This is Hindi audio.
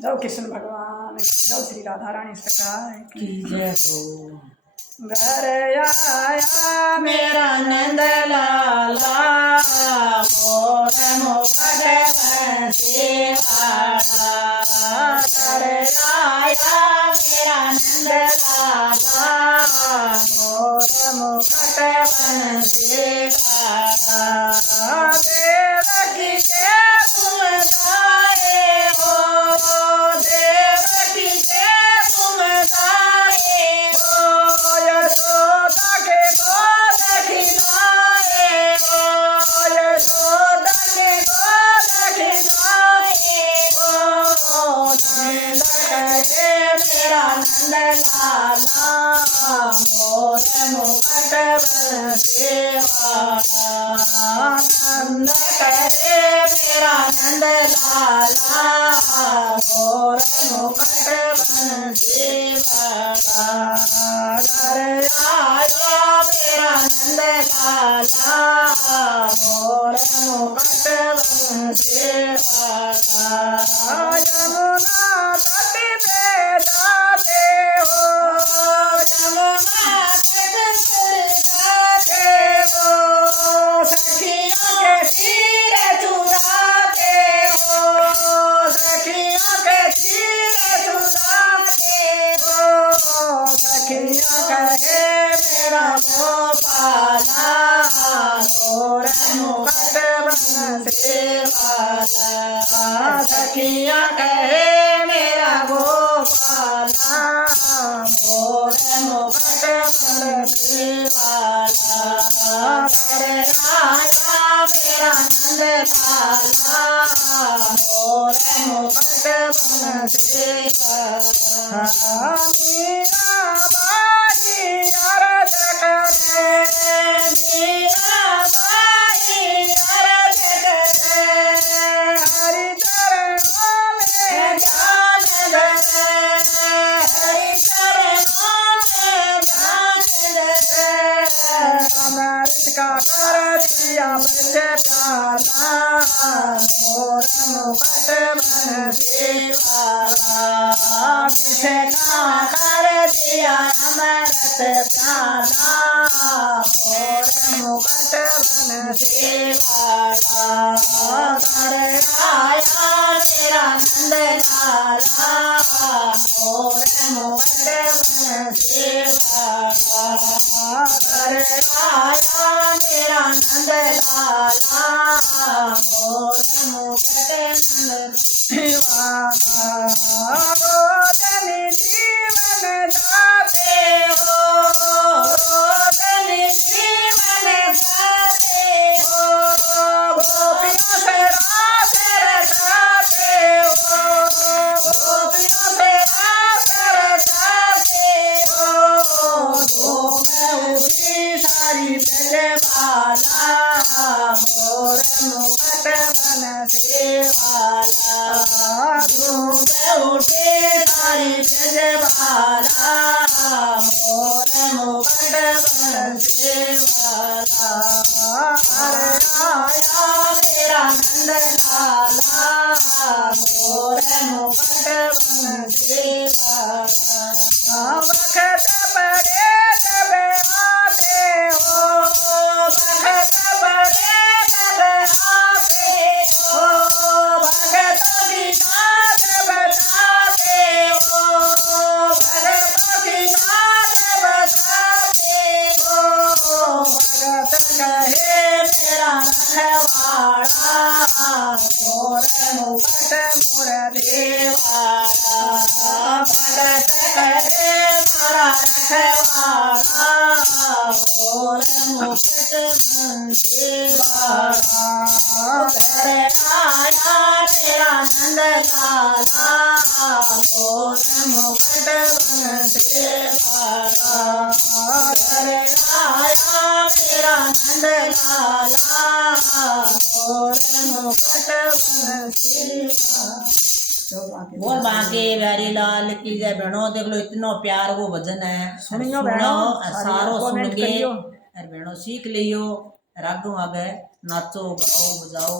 जय कृष्ण भगवान की जय श्री राधा रानी सरकार की जय हो। घर आया मेरा नंद लाला मोर मुकुट बंसी वाला। घर आया मेरा नंद लाला मोर मुकुट बंसी वाला। देवकी के तुम गाए हो, देवकी के तुम गाए हो। यशोदा के गोद खिलाए हो, यशोदा के गोद खिलाए हो। नंद करे मेरा नंद लाला मोर मुकुट बंसी वाला। नंद करे मेरा नंद लाला मोर मुकुट बंसी वाला। घर आया मेरा नंद लाला मोर मुकुट बंसी वाला। यमुना तट पे जाते हो, यमुना तट पर जाते हो, सखियों के तीर चुराते हो, सखियों के तीर चुराते हो। सखियों कहे मेरा गोपाला मोर मुकुट बंसी वाला। सखियाँ कहे मेरा गोपाला मोर मुकुट बंसी वाला। घर आया मेरा नंद लाला मोर मुकुट बंसी वाला। मीरा बाई अरज करे, मीरा बाई अरज करे, हरि चरणों में ध्यान धरे, हरि चरणों में ध्यान धरे। अमृत का कर दिया मुझे प्याला मोर मुकुट बंसी वाला। विषना कर दिया अमृत प्याला मोर मुकुट बंसी वाला। घर आया मेरा नंद लाला मोर मुकुट बंसी वाला। घर आया मेरा नंद लाला मोर मुकुट बंसी वाला। रोजनी जीवन जाते हो, रोजनी जीवन जाते हो, गोपियों से रास रचाते हो, गोपियों से रास रचाते हो। धूम उठी सारी ब्रजबाला मोर मुकुट बंसी वाला। धूम उठी सारी ब्रजबाला मोर मुकुट बंसी वाला। घर आया मेरा नंद लाला मोर मुकुट बंसी वाला। वक्त पड़े जब आते हो, भगत बड़े जब आते हो, भगतों की बात बताते हो, भगतों की बात बताते हो। भगत कहे मेरा रखवाड़ा मोर मुकुट मुरली वाला। भगत कहे मेरा रखवाड़ा मोर मुकुट बंसी वाला। घर आया मेरा नंद लाला मोर मुकुट बंसी वाला। घर आया मेरा नंद लाला मोर मुकुट बंसी वाला। बोल बांके बिहारी लाल की जय। बहनों देख लो इतना प्यार वो भजन है, सुनियो बहनों, सारो सुन कमेंट के करियो। बहनों सीख लियो। रागों आगे नाचो गाओ बजाओ।